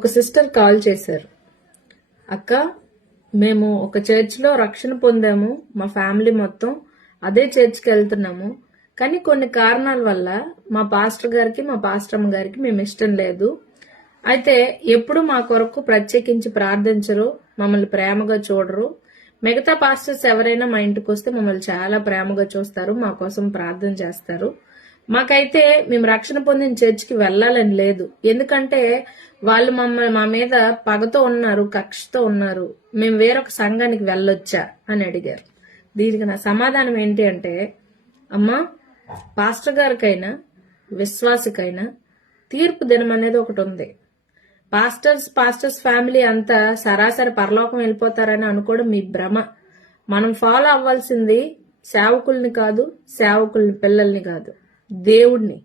ఒక sister call చేశారు. అక్క మేము ఒక చర్చ్లో రక్షణ పొందాము మా ఫ్యామిలీ మొత్తం అదే చర్చ్కి వెళ్తున్నాము. కానీ కొన్ని కారణాల వల్ల మా పాస్టర్ గారికి మా పాస్టర్ గారికి మేము ఇష్టం లేదు. అయితే ఎప్పుడు మా కొరకు ప్రత్యేకించి ప్రార్థించరు మమ్మల్ని ప్రేమగా చూడరు. మిగతా పాస్టర్స్ ఎవరైనా మా ఇంటికి వస్తే మమ్మల్ని చాలా ప్రేమగా చూస్తారు మా కోసం ప్రార్థన చేస్తారు. మాకైతే మేము రక్షణ పొందిన చర్చికి వెళ్ళాలని లేదు. ఎందుకంటే వాళ్ళు మమ్మల్ని మా మీద పగతో ఉన్నారు కక్షతో ఉన్నారు. మేము వేరొక సంఘానికి వెళ్ళొచ్చా అని అడిగారు. దీనికి నా సమాధానం ఏంటి అంటే అమ్మా పాస్టర్ గారికైనా విశ్వాసికైనా తీర్పు దినం అనేది ఒకటి ఉంది. పాస్టర్స్ పాస్టర్స్ ఫ్యామిలీ అంతా సరాసరి పరలోకం వెళ్ళిపోతారని అనుకోవడం మీ భ్రమ. మనం ఫాలో అవ్వాల్సింది సేవకుల్ని కాదు సేవకుల్ని పిల్లల్ని కాదు. దేవుణ్ణి.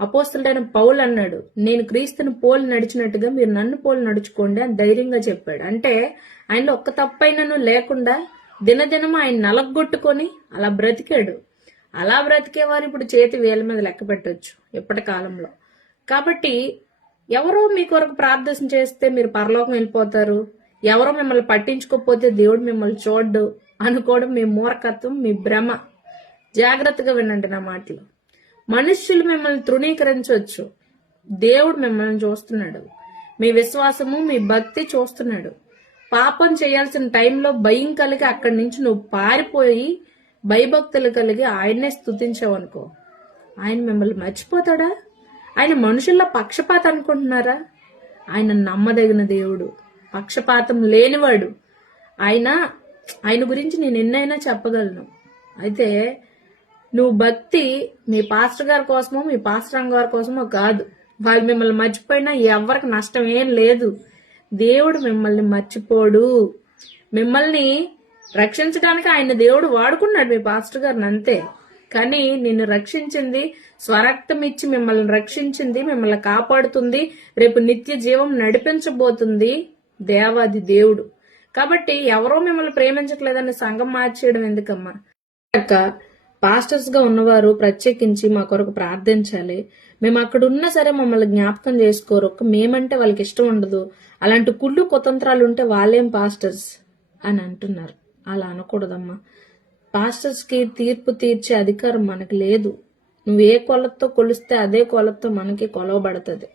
అపోస్తుడైన పౌలు అన్నాడు నేను క్రీస్తుని పోలి నడిచినట్టుగా మీరు నన్ను పోలి నడుచుకోండి అని ధైర్యంగా చెప్పాడు. అంటే ఆయనలో ఒక్క తప్పైనను లేకుండా దినదినం ఆయన నలగొట్టుకొని అలా బ్రతికాడు. అలా బ్రతికేవారు ఇప్పుడు చేతి వేల మీద లెక్క పెట్టొచ్చు ఇప్పటి కాలంలో. కాబట్టి ఎవరో మీ కొరకు ప్రార్థన చేస్తే మీరు పరలోకం వెళ్ళిపోతారు. ఎవరో మిమ్మల్ని పట్టించుకోకపోతే దేవుడు మిమ్మల్ని చూడ్డు అనుకోవడం మీ మూర్ఖత్వం మీ భ్రమ. జాగ్రత్తగా వినండి నా మాటలు. మనుష్యులు మిమ్మల్ని తృణీకరించవచ్చు. దేవుడు మిమ్మల్ని చూస్తున్నాడు. మీ విశ్వాసము మీ భక్తి చూస్తున్నాడు. పాపం చేయాల్సిన టైంలో భయం కలిగి అక్కడి నుంచి నువ్వు పారిపోయి భయభక్తులు కలిగి ఆయన్నే స్థుతించావనుకో ఆయన మిమ్మల్ని మర్చిపోతాడా? ఆయన మనుషుల్లో పక్షపాతం అనుకుంటున్నారా? ఆయన నమ్మదగిన దేవుడు పక్షపాతం లేనివాడు. ఆయన ఆయన గురించి నేను ఎన్నైనా చెప్పగలను. అయితే నువ్వు భక్తి మీ పాస్టర్ గారి కోసమో మీ పాస్టర్ గారి కోసమో కాదు. వాళ్ళు మిమ్మల్ని మర్చిపోయినా ఎవరికి నష్టం ఏం లేదు. దేవుడు మిమ్మల్ని మర్చిపోడు. మిమ్మల్ని రక్షించడానికి ఆయన దేవుడు వాడుకున్నాడు మీ పాస్టర్ గారిని అంతే. కానీ నిన్ను రక్షించింది స్వరక్తం ఇచ్చి మిమ్మల్ని రక్షించింది మిమ్మల్ని కాపాడుతుంది రేపు నిత్య జీవం నడిపించబోతుంది దేవాది దేవుడు. కాబట్టి ఎవరో మిమ్మల్ని ప్రేమించట్లేదని సంఘం మార్చేయడం ఎందుకమ్మా? పాస్టర్స్గా ఉన్నవారు ప్రత్యేకించి మా కొరకు ప్రార్థించాలి. మేము అక్కడ ఉన్నా సరే మమ్మల్ని జ్ఞాపకం చేసుకోరు. ఒక మేమంటే వాళ్ళకి ఇష్టం ఉండదు. అలాంటి కుళ్ళు కుతంత్రాలు ఉంటే వాళ్ళేం పాస్టర్స్ అని అంటున్నారు. అలా అనకూడదమ్మా. పాస్టర్స్కి తీర్పు తీర్చే అధికారం మనకు లేదు. నువ్వు ఏ కొలతో కొలిస్తే అదే కొలతో మనకి కొలవబడుతుంది.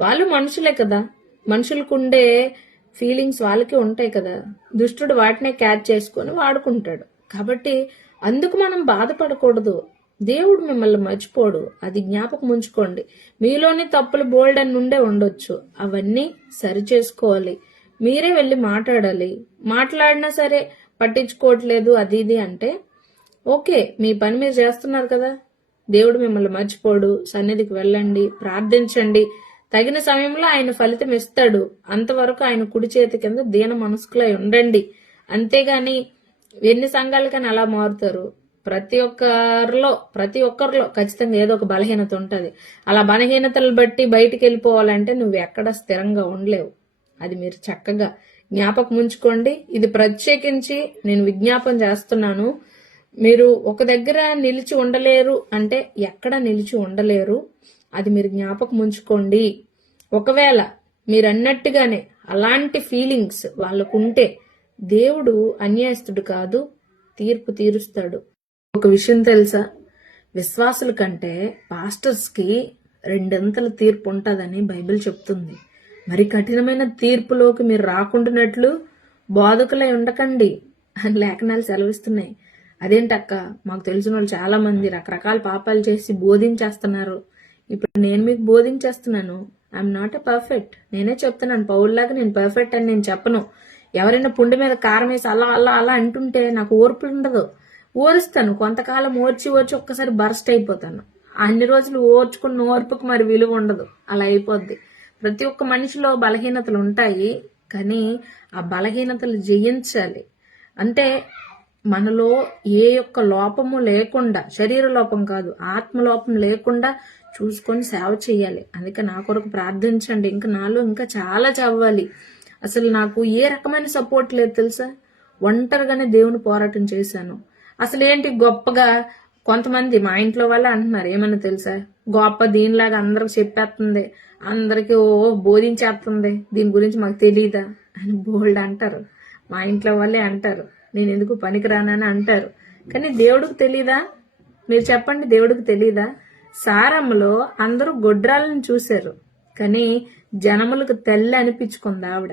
వాళ్ళు మనుషులే కదా. మనుషులకు ఉండే ఫీలింగ్స్ వాళ్ళకి ఉంటాయి కదా. దుష్టుడు వాటినే క్యాచ్ చేసుకొని వాడుకుంటాడు. కాబట్టి అందుకు మనం బాధపడకూడదు. దేవుడు మిమ్మల్ని మర్చిపోడు. అది జ్ఞాపకం ఉంచుకోండి. మీలోని తప్పులు బోల్డ్ అని ఉండే ఉండొచ్చు. అవన్నీ సరి చేసుకోవాలి మీరే వెళ్ళి మాట్లాడాలి. మాట్లాడినా సరే పట్టించుకోవట్లేదు అది ఇది అంటే ఓకే మీ పని మీరు చేస్తున్నారు కదా. దేవుడు మిమ్మల్ని మర్చిపోడు. సన్నిధికి వెళ్ళండి. ప్రార్థించండి. తగిన సమయంలో ఆయన ఫలితం ఇస్తాడు. అంతవరకు ఆయన కుడి చేతి కింద దీన మనసుకులై ఉండండి. అంతేగాని ఎన్ని సంఘాలకైనా అలా మారుతారు. ప్రతి ఒక్కరిలో ప్రతి ఒక్కరిలో ఖచ్చితంగా ఏదో ఒక బలహీనత ఉంటుంది. అలా బలహీనతలు బట్టి బయటికి వెళ్ళిపోవాలంటే నువ్వు ఎక్కడ స్థిరంగా ఉండలేవు. అది మీరు చక్కగా జ్ఞాపకం ఉంచుకోండి. ఇది ప్రత్యేకించి నేను విజ్ఞాపం చేస్తున్నాను. మీరు ఒక దగ్గర నిలిచి ఉండలేరు అంటే ఎక్కడ నిలిచి ఉండలేరు. అది మీరు జ్ఞాపకం ఉంచుకోండి. ఒకవేళ మీరు అన్నట్టుగానే అలాంటి ఫీలింగ్స్ వాళ్ళకుంటే దేవుడు అన్యాయస్తుడు కాదు తీర్పు తీరుస్తాడు. ఒక విషయం తెలుసా? విశ్వాసుల కంటే పాస్టర్స్కి రెండంతల తీర్పు ఉంటుందని బైబిల్ చెప్తుంది. మరి కఠినమైన తీర్పులోకి మీరు రాకుండానట్లు బోధకులై ఉండకండి. అని లేఖనాలు సెలవిస్తున్నాయి. అదేంటక్క? మాకు తెలిసిన వాళ్ళు చాలా మంది రకరకాల పాపాలు చేసి బోధించేస్తున్నారు. ఇప్పుడు నేను మీకు బోధించేస్తున్నాను. I'm not a perfect. నేనే చెప్తున్నాను. పౌరులాగా నేను పర్ఫెక్ట్ అని నేను చెప్పను. ఎవరైనా పుండి మీద కారం వేసి అలా అలా అలా అంటుంటే నాకు ఓర్పు ఉండదు. ఓరుస్తాను. కొంతకాలం ఓర్చి ఓర్చి ఒక్కసారి బర్స్ట్ అయిపోతాను. అన్ని రోజులు ఓర్చుకున్న ఓర్పుకు మరి విలువ ఉండదు. అలా అయిపోద్ది. ప్రతి ఒక్క మనిషిలో బలహీనతలు ఉంటాయి కానీ ఆ బలహీనతలు జయించాలి. అంటే మనలో ఏ యొక్క లోపము లేకుండా శరీర లోపం కాదు ఆత్మ లోపం లేకుండా చూసుకొని సేవ చేయాలి. అందుకే నా కొరకు ప్రార్థించండి. ఇంకా నాలో ఇంకా చాలా చదవాలి. అసలు నాకు ఏ రకమైన సపోర్ట్ లేదు తెలుసా? ఒంటరిగానే దేవుని పోరాటం చేశాను. అసలు ఏంటి గొప్పగా కొంతమంది మా ఇంట్లో వాళ్ళే అంటున్నారు ఏమన్నా తెలుసా? గొప్ప దీనిలాగా అందరికి చెప్పేస్తుంది అందరికి ఓ బోధించేస్తుంది దీని గురించి మాకు తెలియదా అని బోల్డ్ అంటారు. మా ఇంట్లో వాళ్ళే అంటారు నేను ఎందుకు పనికిరానని అంటారు. కానీ దేవుడికి తెలీదా? మీరు చెప్పండి దేవుడికి తెలీదా? సారమ్మలో అందరూ గొడ్రాలను చూశారు కానీ జనములకు తెల్ల అనిపించుకుంది ఆవిడ.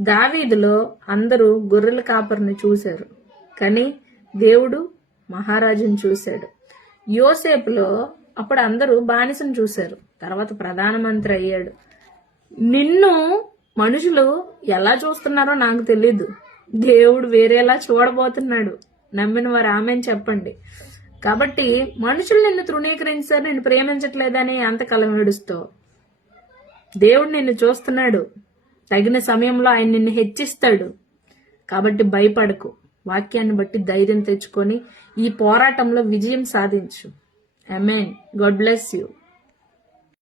దావీదులో అందరూ గొర్రెల కాపరిని చూశారు. కానీ దేవుడు మహారాజుని చూశాడు. యోసేపులో అప్పుడు అందరూ బానిసను చూశారు. తర్వాత ప్రధానమంత్రి అయ్యాడు. నిన్ను మనుషులు ఎలా చూస్తున్నారో నాకు తెలీదు. దేవుడు వేరేలా చూడబోతున్నాడు. నమ్మిన వారు ఆమెను చెప్పండి. కాబట్టి మనుషులు నిన్ను తృణీకరించారు నిన్ను ప్రేమించట్లేదని అంతకాలం ఏడుస్తావు దేవుడు నిన్ను చూస్తున్నాడు. తగిన సమయంలో ఆయన నిన్ను హెచ్చిస్తాడు. కాబట్టి భయపడకు. వాక్యాన్ని బట్టి ధైర్యం తెచ్చుకొని ఈ పోరాటంలో విజయం సాధించు. Amen God bless you